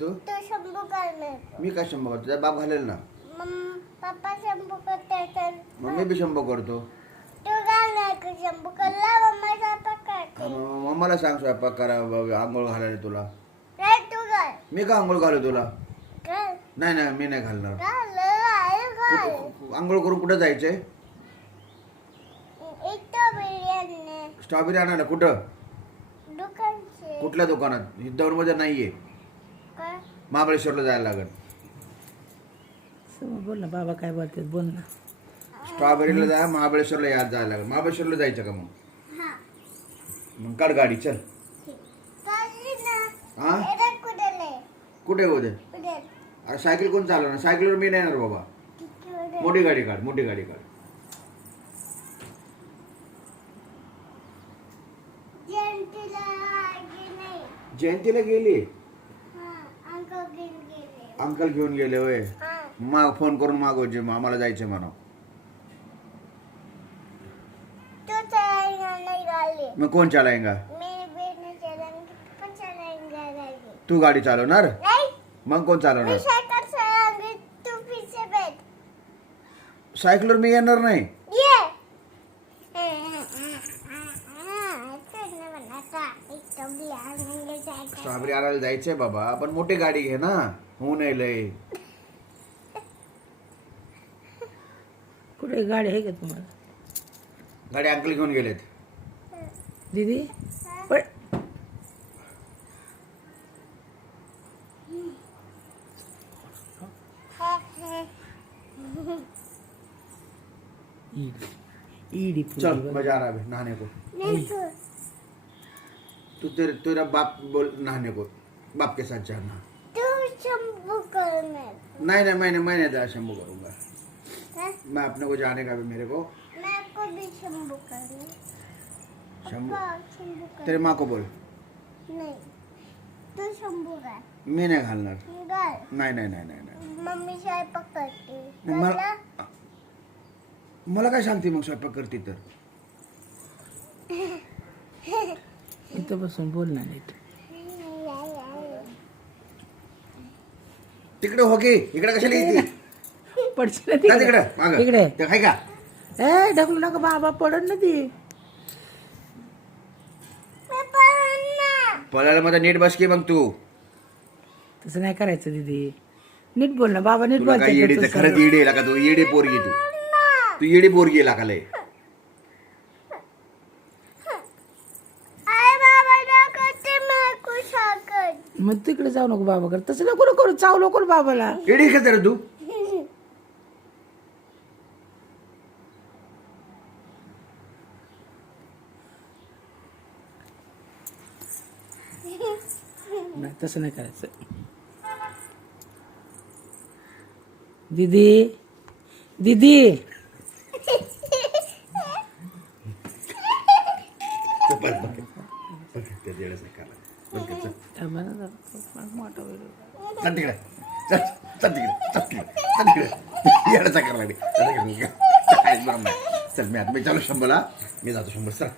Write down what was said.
तू तो शंभू करणार. मी काय शंभो करतो? तुझा बाप घालेल ना. पप्पा शंभू करते तर मग मी बी शंभो करतो. तू घालणार का शंभू करला मम्मा स्वयंपाक करते. मम्माला सांग स्वयंपाक करा आंघोळ घालायला तुला. रे तू घाल. मी का आंघोळ घालू तुला? घाल. नाही नाही मी नाही घालणार. घाल. आंघोळ करून कुठं जायचंय? इथं बिर्याणी स्ट्रॉबेरी आणायला कुठं? दुकानचे. कुठल्या दुकानात? इंदौरमध्ये नाहीये. काय? महाबळेश्वरला जायला लागेल. बोल ना बाबा काय बोलतात बोल ना. स्ट्रॉबेरीला जा महाबळेश्वरला जायला लागेल. महाबळेश्वरला जायचं का मग? हा. मग काढ गाडी चल. चालली ना. हा एवढं कुठले? कुठे होते? कुठे? अरे सायकल कोण चालवणार? सायकलवर मी नाही येणार बाबा. किती मोठी गाडी काढ. मोठी गाडी काढ. जयंतीला आली नाही. जयंतीला गेली. हा. अंकल घेऊन गेले. अंकल घेऊन गेले होय. हा. मग फोन करून मागवचे आम्हाला जायचंय म्हणा. तू चलायला नाही गाली. मग कोण चालायगा? मी बेटने चलायला पण चलायला गाली. तू गाडी चालवणार? नाही. मग कोण मी चालवणार? सायकल चलायला तू पीछे बैठ. सायकलवर मी येणार नाही. ये. स्ट्रॉबेरी आणायला जायचंय बाबा पण मोठी गाडी घे ना. होऊ नये लय. कुठे गाडी आहे का तुम्हाला? गाडी अंकल घेऊन गेलेत. दीदी पण ईडी चल मजा आ रहा है नहाने को. तू तेरा बाप बोल नहाने को. बाप के साथ जाना. तू शंभू करणार. नहीं नहीं मैं नहीं शंभू करूंगा. हाँ? मैं अपने को जाने का भी मेरे को. मैं को भी शंभू करना. शंभू पापा, शंभू कर. तेरे माँ को बोल. नहीं. तू शंभू कर. मी नाही घालणार. घाल. नाही नाही नाही नाही नाही. मम्मी स्वयंपाक करते. मला मला काय सांगते मग स्वयंपाक करते तर? इथं बसून बोल ना नीट. तिकडे हो की इकडे कशाला येते? पडशील ना तिकडे तिकडे मागं. इकडे. ते काय का? ए ढकलू नका बाबा पडन ना ती. मी पळणार. पळायला माझा नीट बस की मग तू. तसं नाही करायचं दीदी. नीट बोल ना बाबा नीट तुला काय येडी तर बोलते. खरंच येडी का? तू येडी पोरगी तू येडी पोरगी का लय? आई बाबा करते मैं कुछ आकर. मग तिकडे जाऊ नको बाबा कर. तसं नको करू चाव नको बाबाला. येडी का तर तू? नाही तसं नाही करायचं. दीदी दीदी मोठा चल तिकडे चल चल तिकडे चल तिकडे चल तिकडे येण्याचा करा लागली. चल मी आता मी चालू शंभरला. मी जातो 100. चल